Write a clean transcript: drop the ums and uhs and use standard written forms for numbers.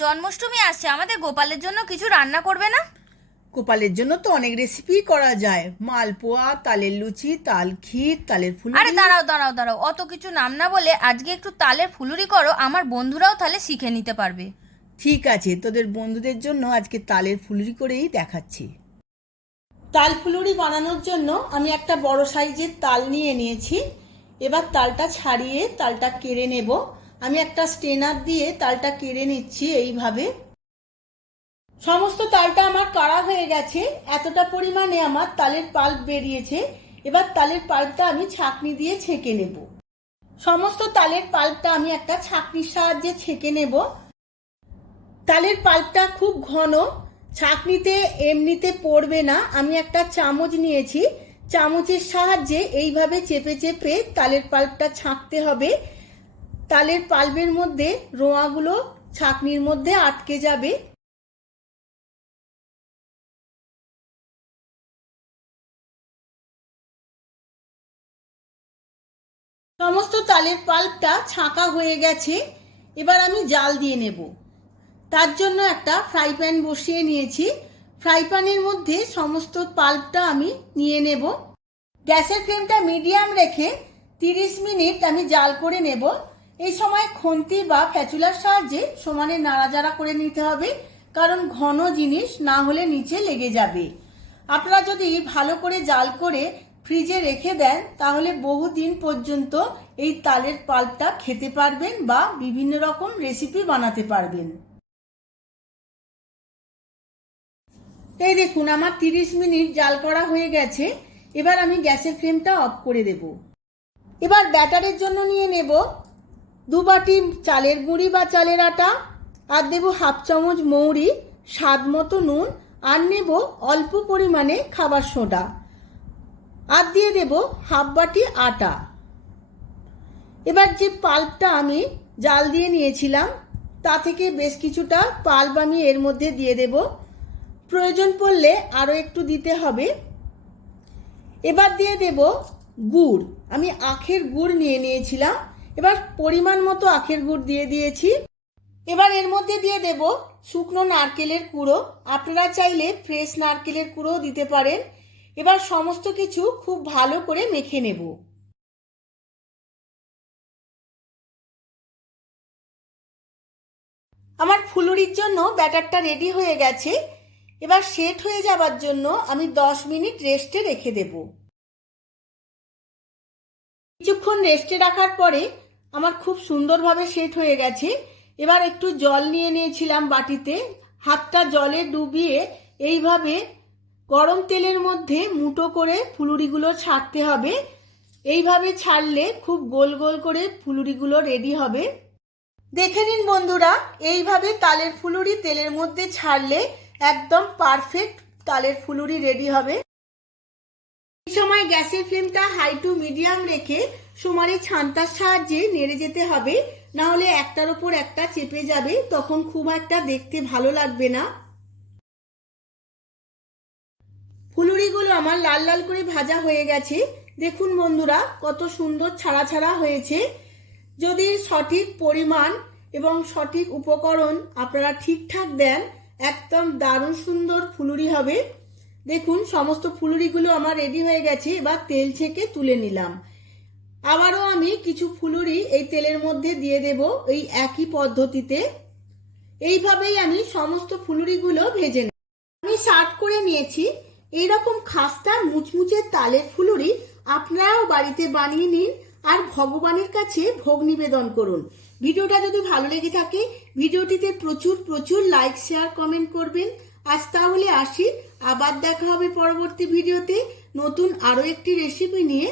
জন্মাষ্টমী আসছে, আমাদের গোপালের জন্য কিছু রান্না করবে না? গোপালের জন্য তো অনেক রেসিপি করা যায়। মালপোয়া, তালের লুচি, তাল ক্ষীর, তালের আরে ফুলুরি। দাঁড়াও দাঁড়াও দাঁড়াও, অত কিছু নাম না বলে আজকে একটু তালের ফুলুরি করো, আমার বন্ধুরাও তাহলে শিখে নিতে পারবে। ঠিক আছে, তোদের বন্ধুদের জন্য আজকে তালের ফুলুরি করেই দেখাচ্ছি। তাল ফুলুরি বানানোর জন্য আমি একটা বড় সাইজের তাল নিয়ে নিয়েছি। এবার তালটা ছাড়িয়ে তালটা কেড়ে নেব। আমি একটা স্ট্রেনার দিয়ে তালটা কেড়ে নিচ্ছি এইভাবে। সমস্ত তালটা আমার কাড়া হয়ে গেছে। এতটা পরিমাণে আমার তালের পাল্প বেরিয়েছে। এবার তালের পাল্পটা আমি ছাঁকনি দিয়ে ছেঁকে নেব। সমস্ত তালের পাল্পটা আমি একটা ছাঁকনির সাহায্যে ছেঁকে নেব। তালের পাল্পটা খুব ঘন, ছাঁকনিতে এমনিতে পড়বে না। আমি একটা চামচ নিয়েছি, চামচের সাহায্যে এইভাবে চেপে চেপে তালের পাল্পটা ছাঁকতে হবে। তালের পাল্পের মধ্যে রোঁয়াগুলো ছাঁকনির মধ্যে আটকে যাবে। সমস্ত তালের পাল্পটা ছাঁকা হয়ে গেছে। এবার আমি জাল দিয়ে নেব। তার জন্য একটা ফ্রাই প্যান বসিয়ে নিয়েছি। ফ্রাই প্যানের মধ্যে সমস্ত পাল্পটা আমি নিয়ে নেব। গ্যাসের ফ্লেমটা মিডিয়াম রেখে 30 মিনিট আমি জাল করে নেব। এই সময় খুন্তি বা স্প্যাচুলার সাহায্যে সমানে নাড়াচাড়া করে নিতে হবে, কারণ ঘন জিনিস না হলে নিচে লেগে যাবে। আপনারা যদি ভালো করে জাল করে ফ্রিজে রেখে দেন তাহলে বহুদিন পর্যন্ত এই তালের পাল্পটা খেতে পারবেন বা বিভিন্ন রকম রেসিপি বানাতে পারবেন। এই দেখুন, আমার 30 মিনিট জাল করা হয়ে গেছে। এবার আমি গ্যাসের ফ্লেমটা অফ করে দেব। এবার ব্যাটারের জন্য নিয়ে নেব 2 বাটি চালের গুঁড়ি বা চালের আটা, আর দেব হাফ চামচ মৌরি, স্বাদ মতো নুন, আর নেব অল্প পরিমাণে খাবার সোডা, আর দিয়ে দেব হাফ বাটি আটা। এবার যে পাল্পটা আমি জাল দিয়ে নিয়েছিলাম তা থেকে বেশ কিছুটা পাল্প আমি এর মধ্যে দিয়ে দেব। প্রয়োজন পড়লে আরও একটু দিতে হবে। এবার দিয়ে দেব গুড়। আমি আখের গুড় নিয়ে নিয়েছিলাম। এবার পরিমাণ মতো আখের গুড় দিয়ে দিয়েছি। এবার এর মধ্যে দিয়ে দেব শুকনো নারকেলের কুড়ো। আপনারা চাইলে ফ্রেশ নারকেলের কুড়োও দিতে পারেন। এবার সমস্ত কিছু খুব ভালো করে মেখে নেব। আমার ফুলুরির জন্য ব্যাটারটা রেডি হয়ে গেছে। এবার সেট হয়ে যাবার জন্য আমি 10 মিনিট রেস্টে রেখে দেব। কিছুক্ষণ রেস্টে রাখার পরে আমার খুব সুন্দরভাবে সেট হয়ে গেছে। এবার একটু জল নিয়ে নিয়েছিলাম বাটিতে, হাতটা জলে ডুবিয়ে এইভাবে গরম তেলের মধ্যে মুঠো করে ফুলুরিগুলো ছাড়তে হবে। এইভাবে ছাড়লে খুব গোল গোল করে ফুলুরিগুলো রেডি হবে। দেখে নিন বন্ধুরা, এইভাবে তালের ফুলুরি তেলের মধ্যে ছাড়লে একদম পারফেক্ট তালের ফুলুরি রেডি হবে। এই সময় গ্যাসের ফ্লেমটা হাই টু মিডিয়াম রেখে সমানে ছান্তার সাহায্যে নেড়ে যেতে হবে, না হলে একটার উপর একটা চেপে যাবে, তখন খুব একটা দেখতে ভালো লাগবে না। ফুলুরিগুলো আমার লাল লাল করে ভাজা হয়ে গেছে। দেখুন বন্ধুরা, কত সুন্দর ছাড়া ছাড়া হয়েছে। যদি সঠিক পরিমাণ এবং সঠিক উপকরণ আপনারা ঠিকঠাক দেন, একদম দারুণ সুন্দর ফুলুরি হবে। দেখুন, সমস্ত ফুলুরিগুলো আমার রেডি হয়ে গেছে। এবার তেল ছেঁকে তুলে নিলাম। আবারও আমি কিছু ফুলুরি এই তেলের মধ্যে দিয়ে দেব এই একই পদ্ধতিতে। এইভাবেই আমি সমস্ত ফুলুরিগুলো ভেজে নেব। আমি সার্ভ করে নিয়েছি। এইরকম খাস্তা মুচমুচে তালের ফুলুরি আপনারাও বাড়িতে বানিয়ে নিন আর ভগবানের কাছে ভোগ নিবেদন করুন। ভিডিওটা যদি ভালো লেগে থাকে ভিডিওটিতে প্রচুর প্রচুর লাইক, শেয়ার, কমেন্ট করবেন। আজ তাহলে আসি, আবার দেখা হবে পরবর্তী ভিডিওতে নতুন আরও একটি রেসিপি নিয়ে।